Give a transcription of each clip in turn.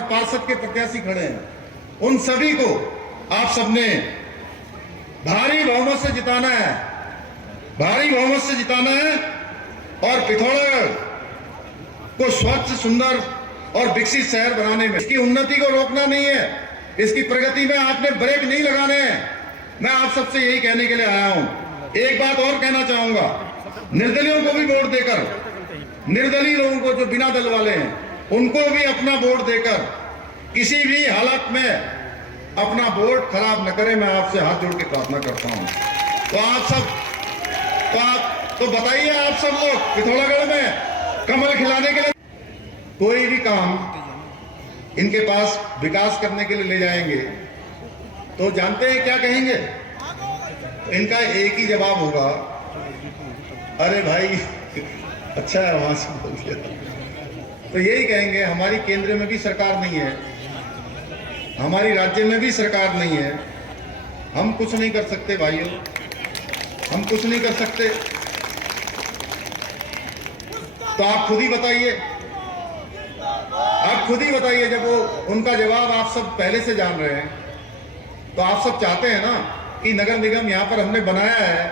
और पार्षद के प्रत्याशी खड़े हैं, उन सभी को आप सबने भारी बहुमत से जिताना है, भारी बहुमत से जिताना है और पिथौरागढ़ को स्वच्छ, सुंदर और विकसित शहर बनाने में इसकी उन्नति को रोकना नहीं है, इसकी प्रगति में आपने ब्रेक नहीं लगाने हैं। मैं आप सबसे यही कहने के लिए आया हूं। एक बात और कहना चाहूंगा, निर्दलियों को भी वोट देकर, निर्दलीय लोगों को जो बिना दल वाले हैं, उनको भी अपना वोट देकर किसी भी हालत में अपना वोट खराब न करें, मैं आपसे हाथ जोड़ के प्रार्थना करता हूं। तो आप सब तो बताइए, आप सब लोग पिथौरागढ़ में कमल खिलाने के लिए कोई भी काम इनके पास विकास करने के लिए ले जाएंगे तो जानते हैं क्या कहेंगे? तो इनका एक ही जवाब होगा, अरे भाई अच्छा है, वहां से बोल दिया। तो यही कहेंगे, हमारी केंद्र में भी सरकार नहीं है, हमारी राज्य में भी सरकार नहीं है, हम कुछ नहीं कर सकते भाइयों, हम कुछ नहीं कर सकते। तो आप खुद ही बताइए, आप खुद ही बताइए। जब वो उनका जवाब आप सब पहले से जान रहे हैं, तो आप सब चाहते हैं ना कि नगर निगम यहाँ पर हमने बनाया है,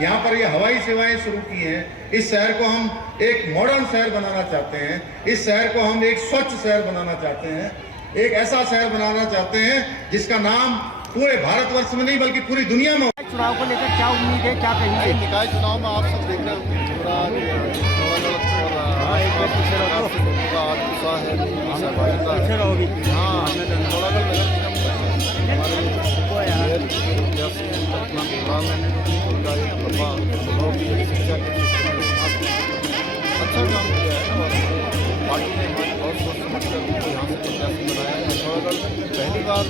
यहाँ पर ये हवाई सेवाएं शुरू की हैं, इस शहर को हम एक मॉडर्न शहर बनाना चाहते हैं, इस शहर को हम एक स्वच्छ शहर बनाना चाहते हैं, एक ऐसा शहर बनाना चाहते हैं जिसका नाम पूरे भारतवर्ष में नहीं बल्कि पूरी दुनिया में। चुनाव को लेकर क्या उम्मीद है, क्या कहेंगे? निकाय चुनाव में आप सब देख रहे हो पूरा उत्साह है, सहभागिता है। हाँ, पिथौरागढ़ नगर निगम हमारे उनका एक लंबा अनुभव भी है, शिक्षा के अच्छा काम किया है और पार्टी ने हमारी बहुत सोच समझ कर उनको यहाँ से प्रत्याशी बनाया है। पिथौरागढ़ में पहली बार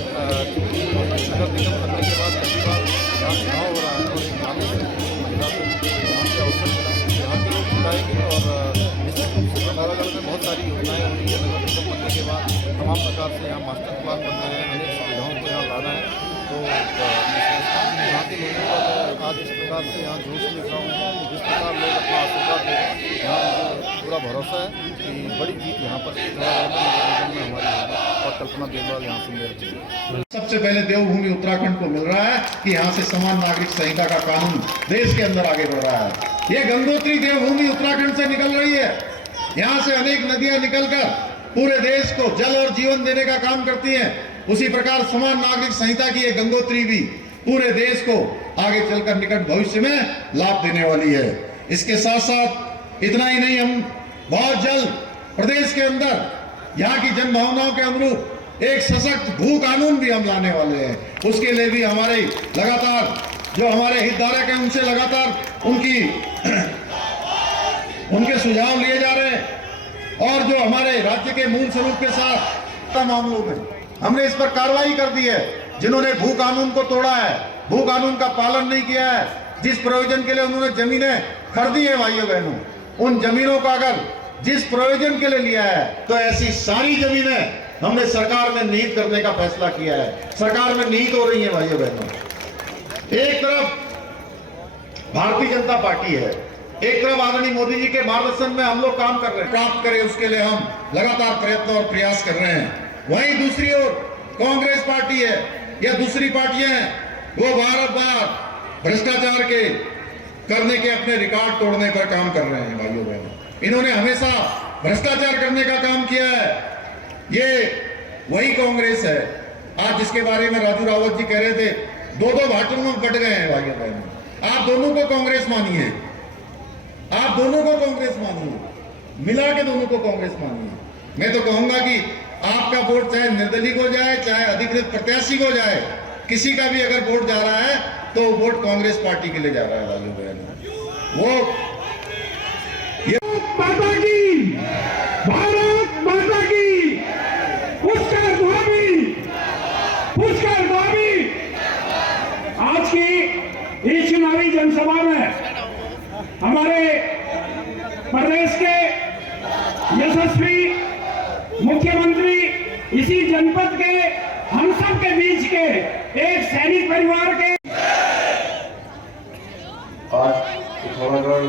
नगर निगम बनने के बाद पहली बार यहाँ चुनाव हो रहा है और एक नाम से महिला को यहाँ से अवसर मिला, यहाँ के लोग जिताएंगे और निश्चित रूप से पिथौरागढ़ में बहुत सारी योजनाएँ हो रही है। नगर निगम बनने के बाद तमाम प्रकार से यहाँ मास्टर प्लान बन रहे हैं, अनेक सुविधाओं को यहाँ लाना है। तो यहाँ के लोगों का आज इस प्रकार से यहाँ जोश देख रहा हूँ, जिस प्रकार लोग अपना आशीर्वाद दे रहे हैं, यहाँ मुझे पूरा भरोसा है कि बड़ी जीत यहाँ पर हमारी और कल्पना देववाल यहाँ से मेरे। सबसे पहले देवभूमि उत्तराखंड को मिल रहा है कि यहाँ से समान नागरिक संहिता का कानून देश के अंदर आगे बढ़ रहा है। ये गंगोत्री देवभूमि उत्तराखंड से निकल रही है, यहाँ से अनेक नदियां निकलकर पूरे देश को जल और जीवन देने का काम करती हैं। उसी प्रकार समान नागरिक संहिता की ये गंगोत्री भी पूरे देश को आगे चलकर निकट भविष्य में लाभ देने वाली है। इसके साथ साथ इतना ही नहीं, हम बहुत जल्द प्रदेश के अंदर यहाँ की जन भावनाओं के अनुरूप एक सशक्त भू कानून भी हम लाने वाले हैं। उसके लिए भी हमारे लगातार जो हमारे हितधारक हैं उनसे लगातार उनके सुझाव लिए जा रहे हैं और जो हमारे राज्य के मूल स्वरूप के साथ मामलों में हमने इस पर कार्रवाई कर दी है। जिन्होंने भू कानून को तोड़ा है, भू कानून का पालन नहीं किया है, जिस प्रयोजन के लिए उन्होंने जमीनें खरीदी है भाइयों बहनों, उन जमीनों का अगर जिस प्रयोजन के लिए लिया है तो ऐसी सारी जमीनें हमने सरकार में निहित करने का फैसला किया है। सरकार में निहित हो रही है भाइयों बहनों। एक तरफ भारतीय जनता पार्टी है, एक तरफ आदरणीय मोदी जी के मार्गदर्शन में हम लोग काम कर रहे हैं, प्राप्त करें उसके लिए हम लगातार प्रयत्न और प्रयास कर रहे हैं। वहीं दूसरी ओर कांग्रेस पार्टी है या दूसरी पार्टियां हैं, वो बार-बार भ्रष्टाचार के करने के अपने रिकॉर्ड तोड़ने पर काम कर रहे हैं भाइयों बहनों। इन्होंने हमेशा भ्रष्टाचार करने का काम किया है। ये वही कांग्रेस है आज जिसके बारे में राजू रावत जी कह रहे थे, दो भाटों में बट गए हैं भाइयों बहनों। आप दोनों को कांग्रेस मानिए, आप दोनों को कांग्रेस मानिए, मिला के दोनों को कांग्रेस मानिए। मैं तो कहूंगा कि आपका वोट चाहे निर्दलीय को जाए, चाहे अधिकृत प्रत्याशी को जाए, किसी का भी अगर वोट जा रहा है तो वोट कांग्रेस पार्टी के लिए जा रहा है भाइयों बहनों। वो माता की, भारत माता की, पुष्कर भाभी आज की इस चुनावी जनसभा में हमारे प्रदेश के यशस्वी मुख्यमंत्री, इसी जनपद के हम सब के बीच के एक सैनिक परिवार के आज पिथौरागढ़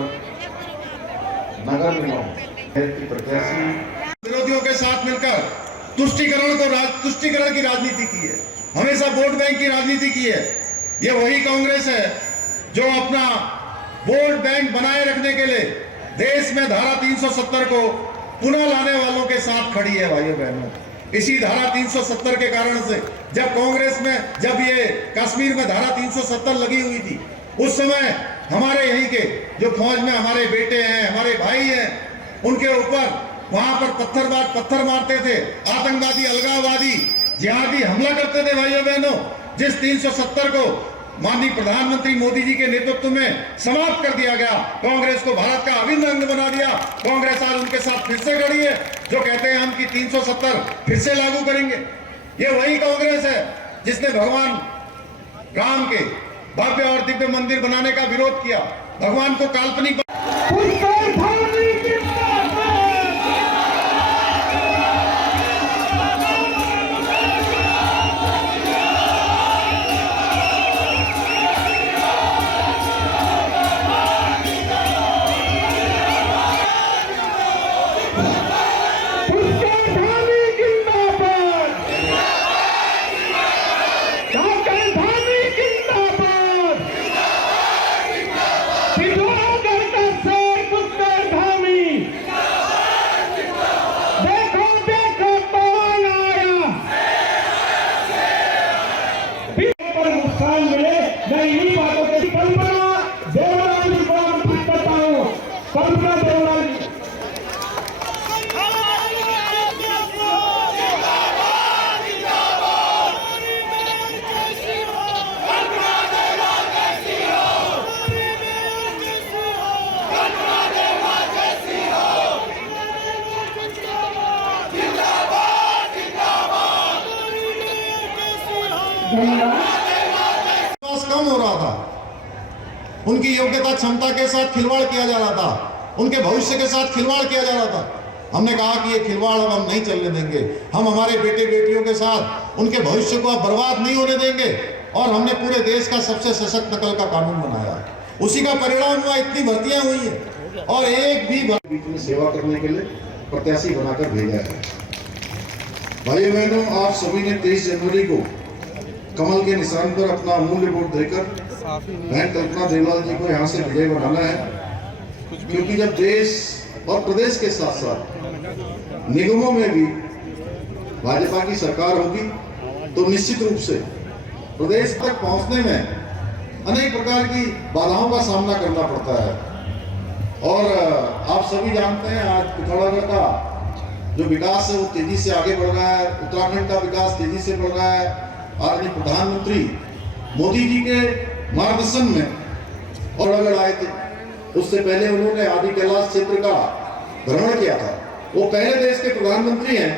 नगर निगम की प्रत्याशी विरोधियों के साथ मिलकर तुष्टीकरण की राजनीति की है, हमेशा वोट बैंक की राजनीति की है। ये वही कांग्रेस है जो अपना वोट बैंक बनाए रखने के लिए देश में धारा 370 को पुनः लाने वालों के साथ खड़ी है भाइयों बहनों। इसी धारा 370 के कारण से जब कांग्रेस में जब ये कश्मीर में धारा 370 लगी हुई थी, उस समय हमारे यहीं के जो फौज में हमारे बेटे हैं, हमारे भाई हैं, उनके ऊपर वहां पर पत्थर मारते थे, आतंकवादी, अलगाववादी, जिहादी हमला करते थे भाइयों बहनों। जिस 370 को माननीय प्रधानमंत्री मोदी जी के नेतृत्व में समाप्त कर दिया गया, कांग्रेस को भारत का अभिन्न अंग बना दिया। कांग्रेस आज उनके साथ फिर से खड़ी है, जो कहते हैं हम कि 370 फिर से लागू करेंगे। ये वही कांग्रेस है जिसने भगवान राम के भव्य और दिव्य मंदिर बनाने का विरोध किया, भगवान को काल्पनिक कम हो रहा था, उनकी योग्यता क्षमता के साथ खिलवाड़ किया जा रहा था, उनके भविष्य के साथ खिलवाड़ किया जा रहा था। हमने कहा कि ये खिलवाड़ अब हम नहीं चलने देंगे, हम हमारे बेटे बेटियों के साथ उनके भविष्य को अब बर्बाद नहीं होने देंगे। और हमने पूरे देश का सबसे सशक्त नकल का कानून बनाया, उसी का परिणाम हुआ, इतनी भर्तियां हुई है और एक भी बीच में सेवा करने के लिए प्रत्याशी बनाकर भेजा है। भाई बहनों, आप सभी ने 23 जनवरी को कमल के निशान पर अपना अमूल्य वोट देकर बहन कल्पना देवलाल जी को यहाँ से विजय बनाना है, क्योंकि जब देश और प्रदेश के साथ साथ निगमों में भी भाजपा की सरकार होगी तो निश्चित रूप से प्रदेश तक पहुंचने में अनेक प्रकार की बाधाओं का सामना करना पड़ता है। और आप सभी जानते हैं आज पिथौरागढ़ का जो विकास है वो तेजी से आगे बढ़ रहा है, उत्तराखंड का विकास तेजी से बढ़ रहा है। आदरणीय प्रधानमंत्री मोदी जी के मार्गदर्शन में पिथौरागढ़ आए थे, उससे पहले उन्होंने आदि कैलाश क्षेत्र का भ्रमण किया था। वो पहले देश के प्रधानमंत्री हैं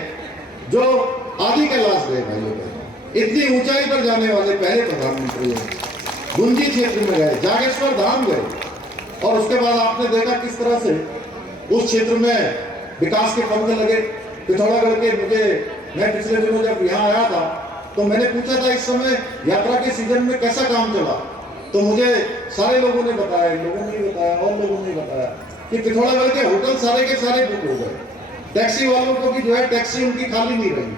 जो आदि कैलाश गए भाइयों बहनों, इतनी ऊंचाई पर जाने वाले पहले प्रधानमंत्री हैं। गुंजी क्षेत्र में गए, जागेश्वर धाम गए, और उसके बाद आपने देखा किस तरह से उस क्षेत्र में विकास के पंख लगे। पिथौरागढ़ के मैं पिछले दिनों जब यहाँ आया था तो मैंने पूछा था इस समय यात्रा के सीजन में कैसा काम चला, तो मुझे सारे लोगों ने बताया, और लोगों ने बताया कि पिथौरागढ़ के होटल सारे के सारे बुक हो गए, टैक्सी वालों को भी जो है टैक्सी उनकी खाली नहीं रही।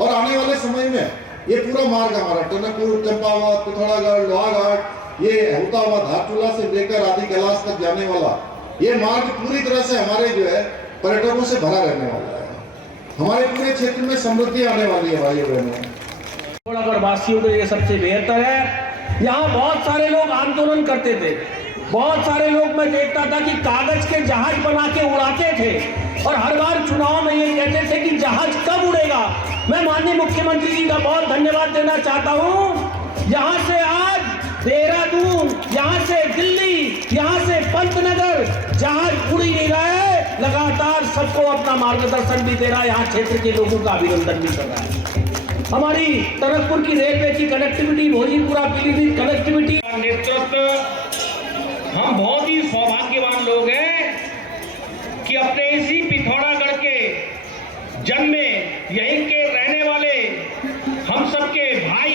और आने वाले समय में ये पूरा मार्ग हमारा टनकपुर, चंपावत, पिथौरागढ़, लोहाघाट, ये होता हुआ धारचूला से लेकर आदि कैलाश तक जाने वाला ये मार्ग पूरी तरह से हमारे जो है पर्यटकों से भरा रहने वाला है। हमारे पूरे क्षेत्र में समृद्धि आने वाली है भाइयों बहनों। पिथौरागढ़ वासियों के लिए सबसे बेहतर है। यहाँ बहुत सारे लोग आंदोलन करते थे, बहुत सारे लोग मैं देखता था कि कागज के जहाज बना के उड़ाते थे और हर बार चुनाव में ये कहते थे कि जहाज कब उड़ेगा। मैं माननीय मुख्यमंत्री जी का बहुत धन्यवाद देना चाहता हूँ। यहाँ से आज देहरादून, यहाँ से दिल्ली, यहाँ से पंतनगर जहाज उड़ ही नहीं रहा है, लगातार सबको अपना मार्गदर्शन भी दे रहा है, यहाँ क्षेत्र के लोगों का अभिनंदन भी कर रहा है। हमारी टनकपुर की रेलवे की कनेक्टिविटी, भोजीपुरा पीलीभीत कनेक्टिविटी नेतृत्व, हम बहुत ही सौभाग्यवान लोग हैं कि अपने इसी पिथौरागढ़ के जन्मे यहीं के रहने वाले हम सबके भाई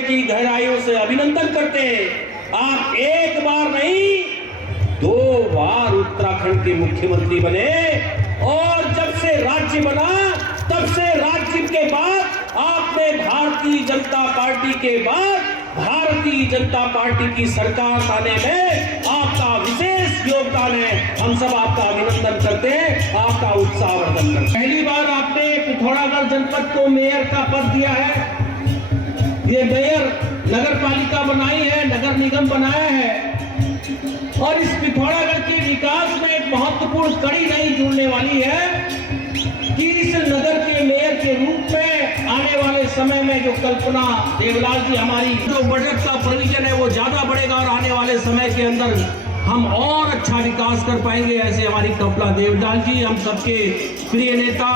की गहराइयों से अभिनंदन करते हैं। आप एक बार नहीं 2 बार उत्तराखंड के मुख्यमंत्री बने और जब से राज्य बना तब से राज्य के बाद आपने भारतीय जनता पार्टी के बाद भारतीय जनता पार्टी की सरकार लाने में आपका विशेष योगदान है। हम सब आपका अभिनंदन करते हैं, आपका उत्साहवर्धन करते हैं। पहली बार आपने पिथौरागढ़ जनपद को मेयर का पद दिया है। ये मेयर नगर पालिका बनाई है, नगर निगम बनाया है, और इस पिथौरागढ़ के विकास में एक महत्वपूर्ण कड़ी नई जुड़ने वाली है कि इस नगर के मेयर के रूप में आने वाले समय में जो कल्पना देवलाल जी हमारी जो बजट का प्रोविजन है वो ज्यादा बढ़ेगा और आने वाले समय के अंदर हम और अच्छा विकास कर पाएंगे। ऐसे हमारी कल्पना देवलाल जी, हम सबके प्रिय नेता,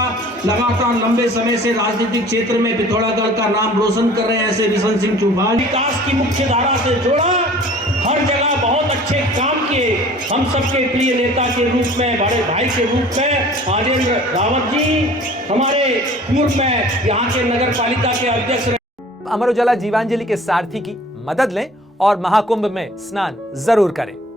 लगातार लंबे समय से राजनीतिक क्षेत्र में पिथौरागढ़ का नाम रोशन कर रहे हैं, ऐसे बिशन सिंह चौहान विकास की मुख्य धारा से जोड़ा, हर जगह बहुत अच्छे काम किए। हम सबके प्रिय नेता के रूप में, बड़े भाई के रूप में राजेंद्र रावत जी हमारे पूर्व में यहाँ के नगर पालिका के अध्यक्ष। अमर उजाला जीवांजलि के सारथी की मदद लें और महाकुंभ में स्नान जरूर करें।